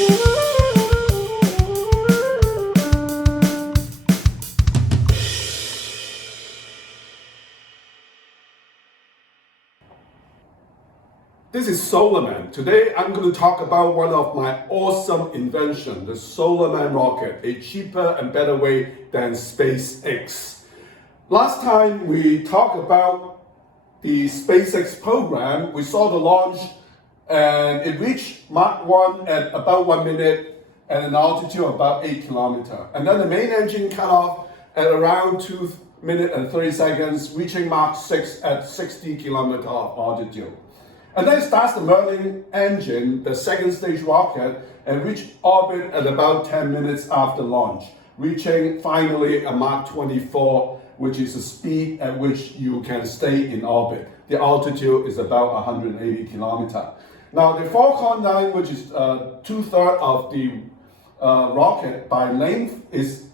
This is Solarman. Today I'm going to talk about one of my awesome inventions, the Solarman Rocket, a cheaper and better way than SpaceX. Last time we talked about the SpaceX program, we saw the launch and it reached Mach 1 at about 1 minute at an altitude of about 8 kilometers. And then the main engine cut off at around 2 minutes and 30 seconds, reaching Mach 6 at 60 kilometers of altitude. And then it starts the Merlin engine, the second stage rocket, and reach orbit at about 10 minutes after launch, reaching finally a Mach 24, which is the speed at which you can stay in orbit. The altitude is about 180 kilometers. Now the Falcon 9, which is 2/3 of the rocket by length, is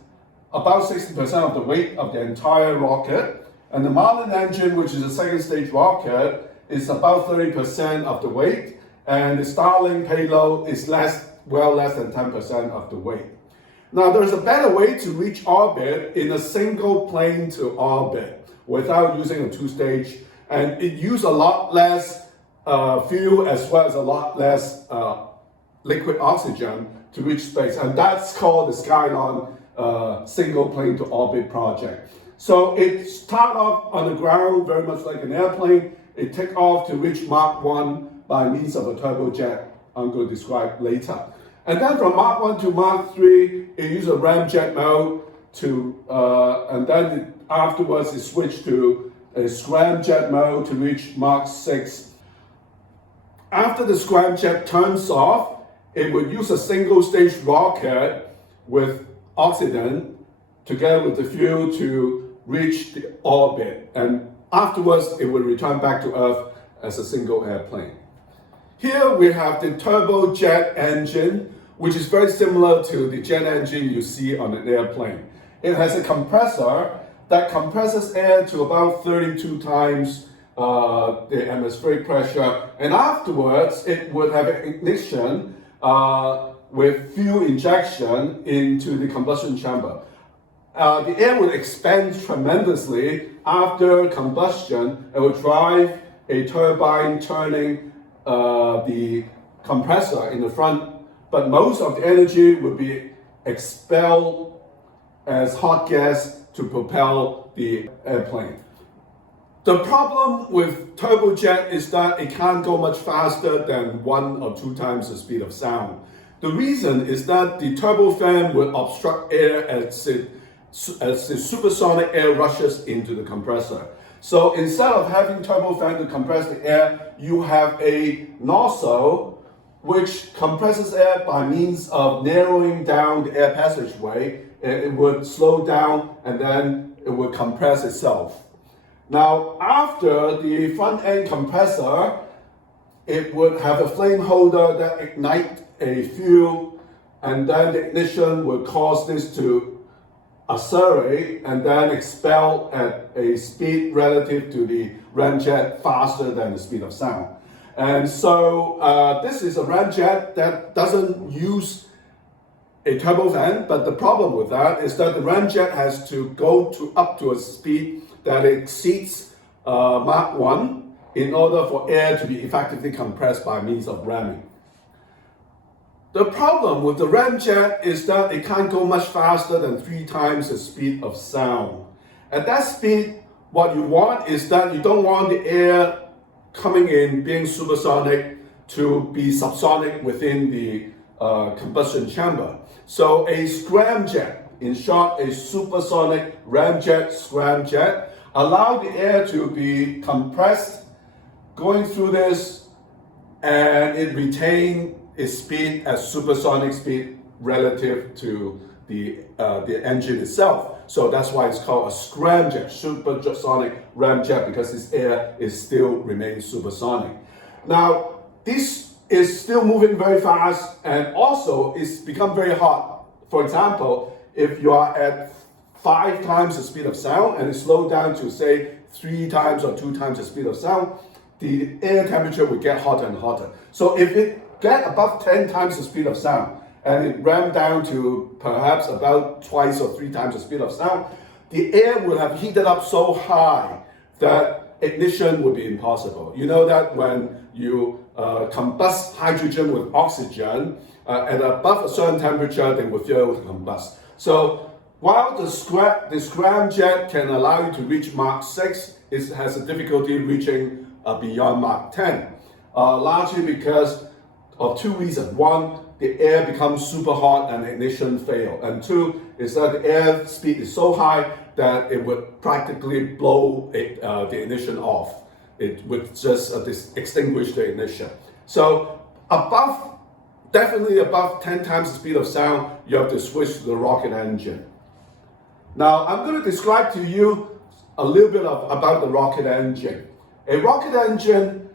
about 60% of the weight of the entire rocket. And the Merlin engine, which is a second stage rocket, is about 30% of the weight, and the Starlink payload is less than 10% of the weight. Now there's a better way to reach orbit in a single plane to orbit without using a two-stage, and it uses a lot less fuel as well as a lot less liquid oxygen to reach space, and that's called the Skylon single plane to orbit project. So it starts off on the ground very much like an airplane. It takes off to reach Mach 1 by means of a turbojet I'm going to describe later. And then from Mach 1 to Mach 3, it uses a ramjet mode and then afterwards it switched to a scramjet mode to reach Mach 6. After the scramjet turns off, it would use a single stage rocket with oxygen together with the fuel to reach the orbit. And afterwards, it will return back to Earth as a single airplane. Here we have the turbojet engine, which is very similar to the jet engine you see on an airplane. It has a compressor that compresses air to about 32 times the atmospheric pressure, and afterwards it would have an ignition with fuel injection into the combustion chamber. The air will expand tremendously after combustion. It will drive a turbine turning the compressor in the front, but most of the energy will be expelled as hot gas to propel the airplane. The problem with turbojet is that it can't go much faster than 1 or 2 times the speed of sound. The reason is that the turbofan will obstruct air as the supersonic air rushes into the compressor. So instead of having turbofan to compress the air, you have a nozzle which compresses air by means of narrowing down the air passageway. It would slow down and then it would compress itself. Now after the front end compressor, it would have a flame holder that ignites a fuel, and then the ignition will cause this to accelerate and then expel at a speed relative to the ramjet faster than the speed of sound. And so this is a ramjet that doesn't use a turbofan, but the problem with that is that the ramjet has to go up to a speed that exceeds Mach 1 in order for air to be effectively compressed by means of ramming. The problem with the ramjet is that it can't go much faster than 3 times the speed of sound. At that speed, what you want is that you don't want the air coming in being supersonic to be subsonic within the combustion chamber. So a scramjet, in short, a supersonic ramjet scramjet, allow the air to be compressed going through this, and it retain its speed as supersonic speed relative to the engine itself. So that's why it's called a scramjet, supersonic ramjet, because this air is still remains supersonic. Now, this is still moving very fast, and also it's become very hot. For example, if you are at 5 times the speed of sound and it slowed down to say 3 times or 2 times the speed of sound, the air temperature will get hotter and hotter. So if it get above 10 times the speed of sound, and it ramped down to perhaps about twice or 3 times the speed of sound, the air would have heated up so high that ignition would be impossible. You know that when you combust hydrogen with oxygen, at above a certain temperature, they will fail to combust. So while the scramjet can allow you to reach Mach 6, it has a difficulty reaching beyond Mach 10, largely because of 2 reasons. One, the air becomes super hot and ignition fail. And 2 is that the air speed is so high that it would practically blow the ignition off. It would just extinguish the ignition. So definitely above 10 times the speed of sound, you have to switch to the rocket engine. Now, I'm going to describe to you a little bit about the rocket engine. A rocket engine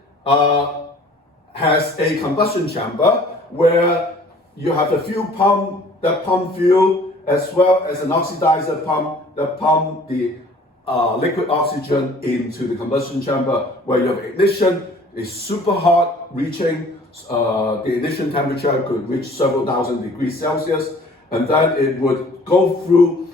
has a combustion chamber where you have a fuel pump that pump fuel, as well as an oxidizer pump that pump the liquid oxygen into the combustion chamber, where you have ignition is super hot, reaching the ignition temperature could reach several thousand degrees Celsius, and then it would go through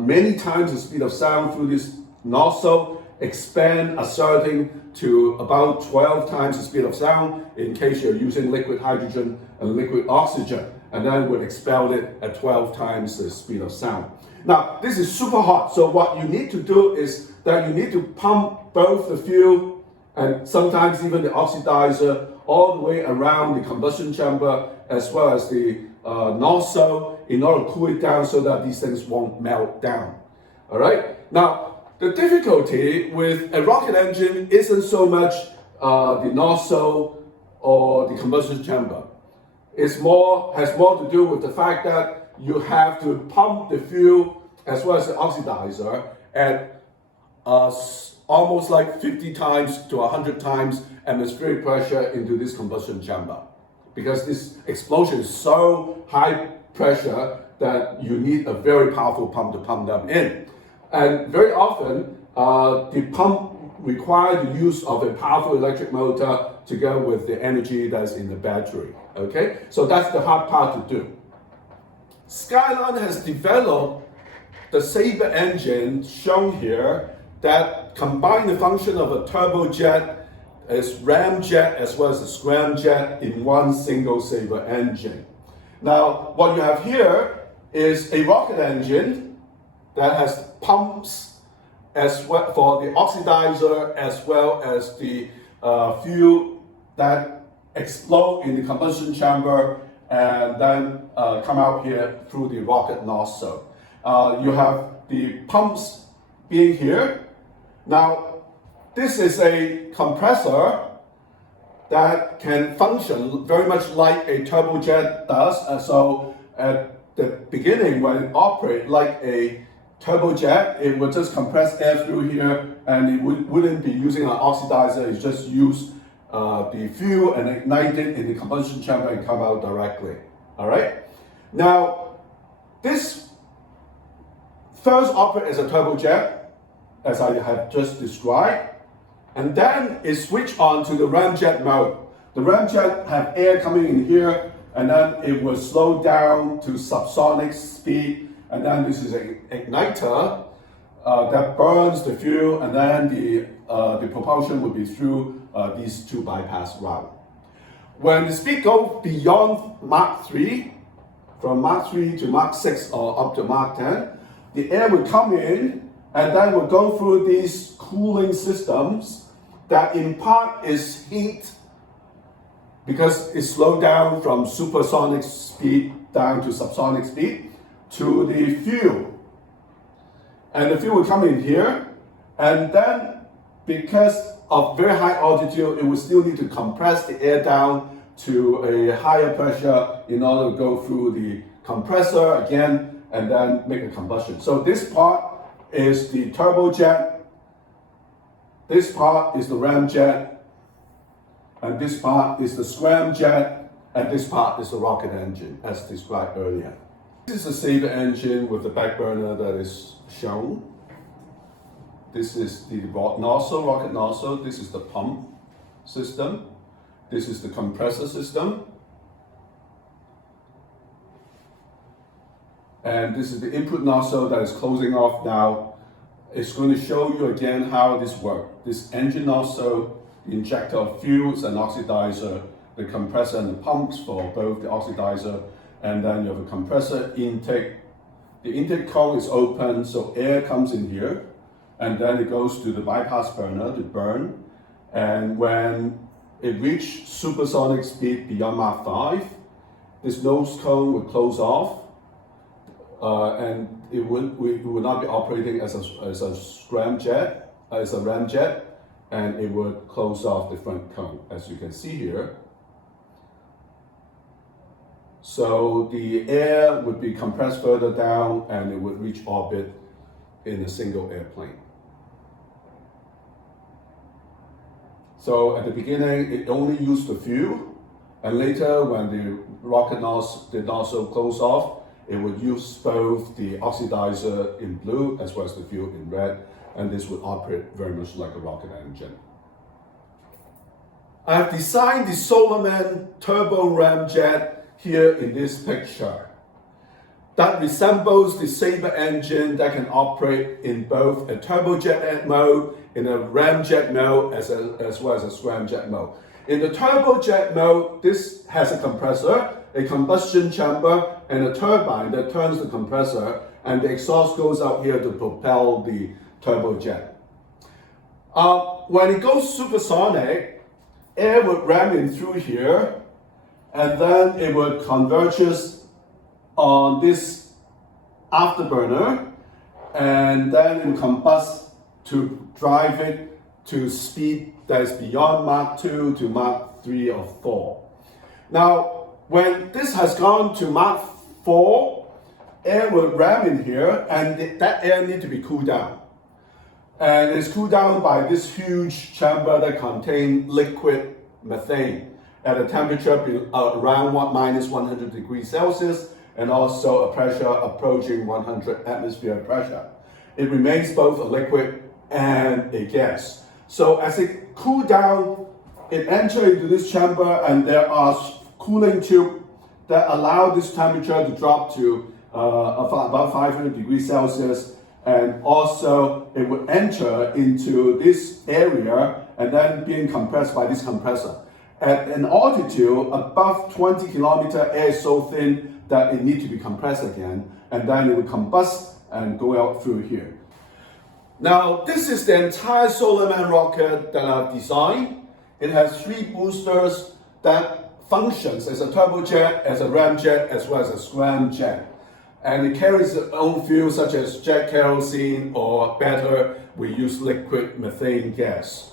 many times the speed of sound through this nozzle, expand, ascending to about 12 times the speed of sound in case you're using liquid hydrogen and liquid oxygen, and then would expel it at 12 times the speed of sound. Now, this is super hot, so what you need to do is that you need to pump both the fuel and sometimes even the oxidizer all the way around the combustion chamber as well as the nozzle in order to cool it down so that these things won't melt down. All right? Now, the difficulty with a rocket engine isn't so much the nozzle or the combustion chamber. Has more to do with the fact that you have to pump the fuel as well as the oxidizer at almost like 50 times to 100 times atmospheric pressure into this combustion chamber, because this explosion is so high pressure that you need a very powerful pump to pump them in. And very often, the pump requires the use of a powerful electric motor to go with the energy that's in the battery. Okay, so that's the hard part to do. Skyline has developed the Saber engine shown here that combine the function of a turbojet, as ramjet, as well as a scramjet in one single Saber engine. Now, what you have here is a rocket engine that has pumps as well for the oxidizer as well as the fuel that explode in the combustion chamber and then come out here through the rocket nozzle. You have the pumps being here. Now, this is a compressor that can function very much like a turbojet does. So at the beginning, when it operates like a turbojet, it would just compress air through here, and it wouldn't be using an oxidizer. It just use the fuel and ignite it in the combustion chamber and come out directly. All right. Now, this first operates as a turbojet, as I have just described, and then it switch on to the ramjet mode. The ramjet have air coming in here, and then it will slow down to subsonic speed. And then this is an igniter that burns the fuel, and then the propulsion will be through these two bypass routes. When the speed goes beyond Mach 3, from Mach 3 to Mach 6 or up to Mach 10, the air will come in and then will go through these cooling systems that in part is heat because it's slowed down from supersonic speed down to subsonic speed to the fuel. And the fuel will come in here, and then because of very high altitude, it will still need to compress the air down to a higher pressure in order to go through the compressor again and then make a combustion. So this part is the turbojet, this part is the ramjet, and this part is the scramjet, and this part is the rocket engine, as described earlier. This is the Saber engine with the back burner that is shown. This is the rocket nozzle. This is the pump system. This is the compressor system. And this is the input nozzle that is closing off now. It's going to show you again how this works. This engine nozzle, the injector of fuels and oxidizer, the compressor and the pumps for both the oxidizer, and then you have a compressor intake. The intake cone is open, so air comes in here, and then it goes to the bypass burner to burn. And when it reaches supersonic speed beyond Mach 5, this nose cone will close off, and it will not be operating as a scramjet, as a ramjet, and it would close off the front cone, as you can see here. So the air would be compressed further down, and it would reach orbit in a single airplane. So at the beginning, it only used the fuel, and later when the rocket nozzle closed off, it would use both the oxidizer in blue as well as the fuel in red, and this would operate very much like a rocket engine. I've designed the Solarman Turboramjet here in this picture. That resembles the Saber engine that can operate in both a turbojet mode, in a ramjet mode, as well as a scramjet mode. In the turbojet mode, this has a compressor, a combustion chamber, and a turbine that turns the compressor, and the exhaust goes out here to propel the turbojet. When it goes supersonic, air would ram in through here, and then it would converges on this afterburner, and then it will combust to drive it to speed that is beyond Mach 2 to Mach 3 or 4. Now, when this has gone to Mach 4, air will ram in here, and that air needs to be cooled down. And it's cooled down by this huge chamber that contains liquid methane at a temperature around minus 100 degrees Celsius, and also a pressure approaching 100 atmosphere pressure. It remains both a liquid and a gas. So as it cools down, it enters into this chamber, and there are cooling tubes that allow this temperature to drop to about 500 degrees Celsius, and also it will enter into this area and then being compressed by this compressor. At an altitude above 20 kilometers, air is so thin that it needs to be compressed again, and then it will combust and go out through here. Now, this is the entire Solarman rocket that I've designed. It has 3 boosters that functions as a turbojet, as a ramjet, as well as a scramjet. And it carries its own fuel, such as jet kerosene, or better, we use liquid methane gas.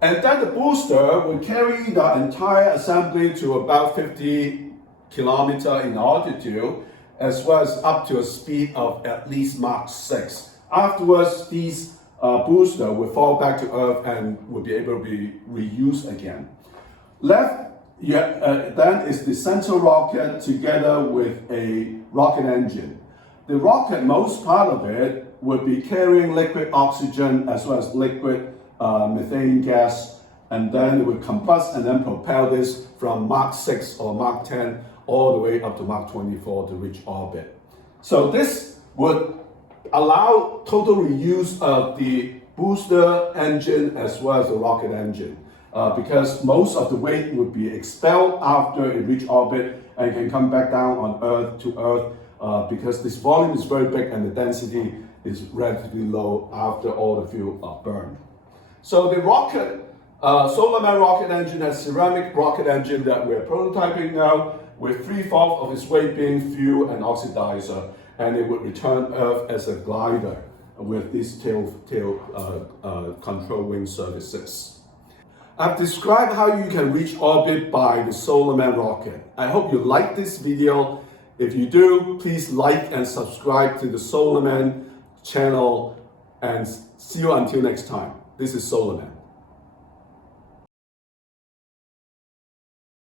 And then the booster will carry the entire assembly to about 50 kilometers in altitude, as well as up to a speed of at least Mach 6. Afterwards, these boosters will fall back to Earth and will be able to be reused again. Left then is the central rocket together with a rocket engine. The rocket, most part of it, would be carrying liquid oxygen as well as liquid methane gas, and then it would combust and then propel this from Mach 6 or Mach 10 all the way up to Mach 24 to reach orbit. So this would allow total reuse of the booster engine as well as the rocket engine, because most of the weight would be expelled after it reaches orbit and can come back down on Earth to Earth, because this volume is very big and the density is relatively low after all the fuel are burned. So the rocket, Solarman rocket engine has ceramic rocket engine that we're prototyping now, with 3/4 of its weight being fuel and oxidizer, and it would return Earth as a glider with these tail control wing services. I've described how you can reach orbit by the Solarman rocket. I hope you like this video. If you do, please like and subscribe to the Solarman channel, and see you until next time. This is Solarman.